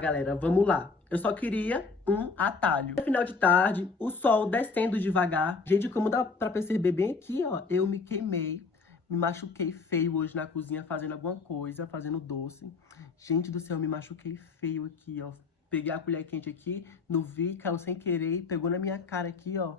Galera, vamos lá. Eu só queria um atalho. No final de tarde, o sol descendo devagar. Gente, como dá pra perceber bem aqui, ó, eu me queimei. Me machuquei feio hoje na cozinha fazendo alguma coisa, fazendo doce. Gente do céu, me machuquei feio aqui, ó. Peguei a colher quente aqui, não vi, caiu sem querer, pegou na minha cara aqui, ó.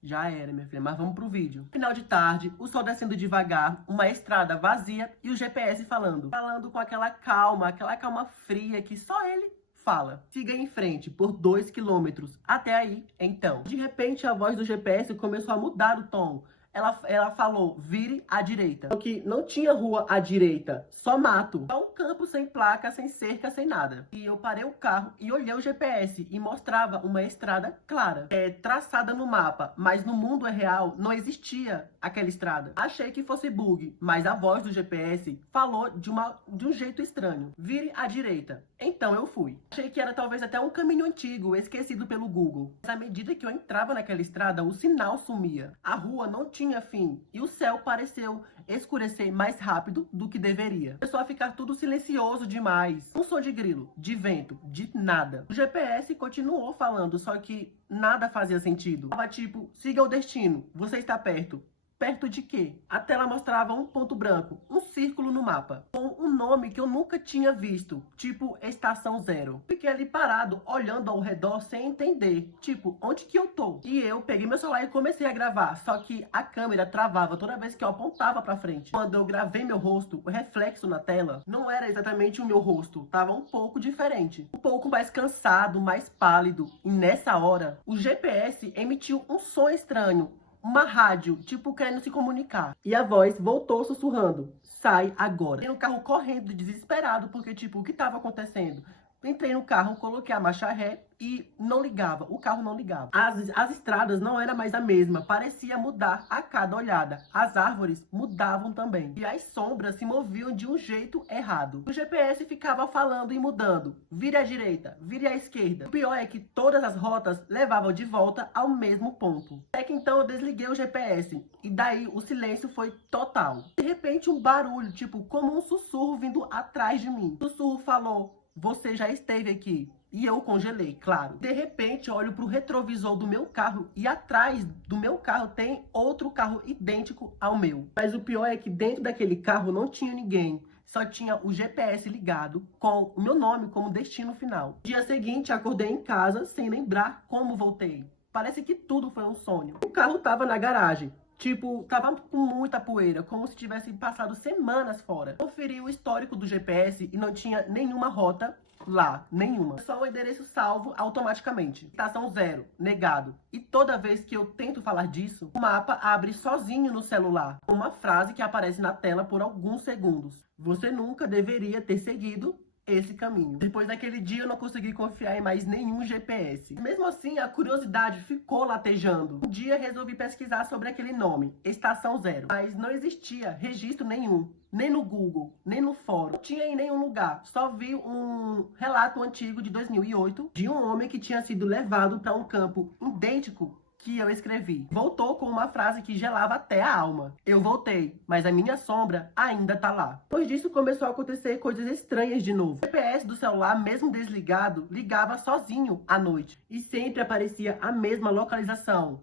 Já era, minha filha, mas vamos pro vídeo. Final de tarde, o sol descendo devagar, uma estrada vazia e o GPS falando. Falando com aquela calma fria que só ele fala. Siga em frente por 2 quilômetros. Até aí, então. De repente, a voz do GPS começou a mudar o tom. Ela falou, vire à direita. Só que não tinha rua à direita, só mato. Só um campo sem placa, sem cerca, sem nada. E eu parei o carro e olhei o GPS e mostrava uma estrada clara. Traçada no mapa, mas no mundo real não existia aquela estrada. Achei que fosse bug, mas a voz do GPS falou de um jeito estranho. Vire à direita. Então eu fui. Achei que era talvez até um caminho antigo, esquecido pelo Google. Mas à medida que eu entrava naquela estrada, o sinal sumia. A rua não tinha fim e o céu pareceu escurecer mais rápido do que deveria. Começou a ficar tudo silencioso demais. Um som de grilo, de vento, de nada. O GPS continuou falando, só que nada fazia sentido. Tava tipo, siga o destino, você está perto. Perto de quê? A tela mostrava um ponto branco, um círculo no mapa, com um nome que eu nunca tinha visto, tipo Estação Zero. Fiquei ali parado, olhando ao redor sem entender, tipo, onde que eu tô? E eu peguei meu celular e comecei a gravar, só que a câmera travava toda vez que eu apontava pra frente. Quando eu gravei meu rosto, o reflexo na tela não era exatamente o meu rosto, tava um pouco diferente. Um pouco mais cansado, mais pálido. E nessa hora, o GPS emitiu um som estranho. Uma rádio, tipo, querendo se comunicar. E a voz voltou sussurrando. Sai agora. Entrei no carro correndo, desesperado, porque, tipo, o que tava acontecendo? Entrei no carro, coloquei a marcha ré e não ligava. O carro não ligava. As estradas não era mais a mesma. Parecia mudar a cada olhada. As árvores mudavam também. E as sombras se moviam de um jeito errado. O GPS ficava falando e mudando. Vire à direita, vire à esquerda. O pior é que todas as rotas levavam de volta ao mesmo ponto. Até que então eu desliguei o GPS. E daí o silêncio foi total. De repente um barulho, tipo, como um sussurro vindo atrás de mim. O sussurro falou... Você já esteve aqui. E eu congelei, claro. De repente, olho pro retrovisor do meu carro e atrás do meu carro tem outro carro idêntico ao meu. Mas o pior é que dentro daquele carro não tinha ninguém. Só tinha o GPS ligado com o meu nome como destino final. No dia seguinte, acordei em casa sem lembrar como voltei. Parece que tudo foi um sonho. O carro tava na garagem. Tipo, tava com muita poeira, como se tivesse passado semanas fora. Conferi o histórico do GPS e não tinha nenhuma rota lá, nenhuma. Só o endereço salvo automaticamente. Estação zero, negado. E toda vez que eu tento falar disso, o mapa abre sozinho no celular. Uma frase que aparece na tela por alguns segundos. Você nunca deveria ter seguido esse caminho. Depois daquele dia eu não consegui confiar em mais nenhum GPS. Mesmo assim, a curiosidade ficou latejando. Um dia resolvi pesquisar sobre aquele nome, Estação Zero. Mas não existia registro nenhum. Nem no Google, nem no fórum. Não tinha em nenhum lugar. Só vi um relato antigo de 2008 de um homem que tinha sido levado para um campo idêntico que eu escrevi. Voltou com uma frase que gelava até a alma. Eu voltei, mas a minha sombra ainda tá lá. Depois disso começou a acontecer coisas estranhas de novo. O GPS do celular, mesmo desligado, ligava sozinho à noite. E sempre aparecia a mesma localização.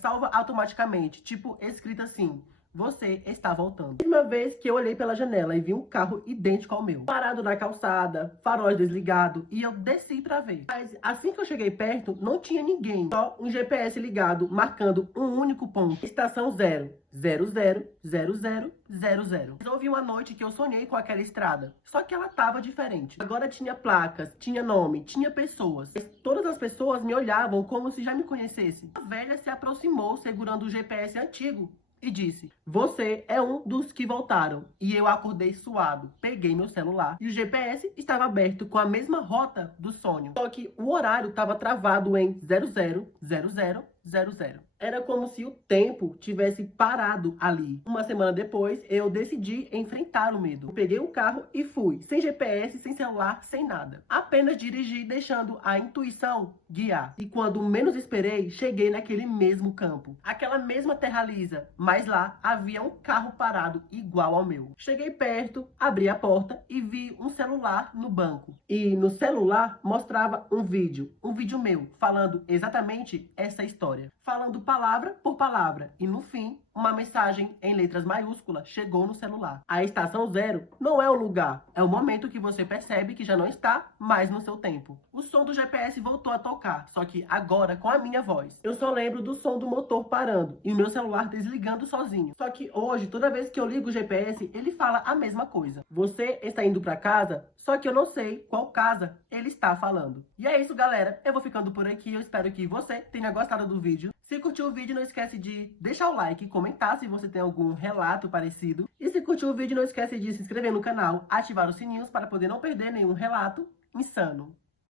Salva automaticamente, tipo escrito assim. Você está voltando. Uma vez que eu olhei pela janela e vi um carro idêntico ao meu. Parado na calçada, faróis desligado, e eu desci pra ver. Mas assim que eu cheguei perto, não tinha ninguém. Só um GPS ligado, marcando um único ponto. Estação 0. 000000. Houve uma noite que eu sonhei com aquela estrada. Só que ela tava diferente. Agora tinha placas, tinha nome, tinha pessoas. Mas todas as pessoas me olhavam como se já me conhecessem. A velha se aproximou segurando o GPS antigo e disse, você é um dos que voltaram. E eu acordei suado, peguei meu celular e o GPS estava aberto com a mesma rota do sonho. Só que o horário estava travado em 000000. Era como se o tempo tivesse parado ali. Uma semana depois, eu decidi enfrentar o medo. Peguei o carro e fui, sem GPS, sem celular, sem nada. Apenas dirigi, deixando a intuição guiar. E quando menos esperei, cheguei naquele mesmo campo. Aquela mesma terra lisa, mas lá havia um carro parado igual ao meu. Cheguei perto, abri a porta e vi um celular no banco. E no celular mostrava um vídeo meu, falando exatamente essa história. Falando palavra por palavra. E no fim, uma mensagem em letras maiúsculas chegou no celular. A estação zero não é o lugar, é o momento que você percebe que já não está mais no seu tempo. O som do GPS voltou a tocar, só que agora com a minha voz. Eu só lembro do som do motor parando e o meu celular desligando sozinho. Só que hoje, toda vez que eu ligo o GPS, ele fala a mesma coisa. Você está indo para casa, só que eu não sei qual casa ele está falando. E é isso, galera. Eu vou ficando por aqui. Eu espero que você tenha gostado do vídeo. Se curtiu o vídeo, não esquece de deixar o like e comentar se você tem algum relato parecido. E se curtiu o vídeo, não esquece de se inscrever no canal, ativar os sininhos para poder não perder nenhum relato insano.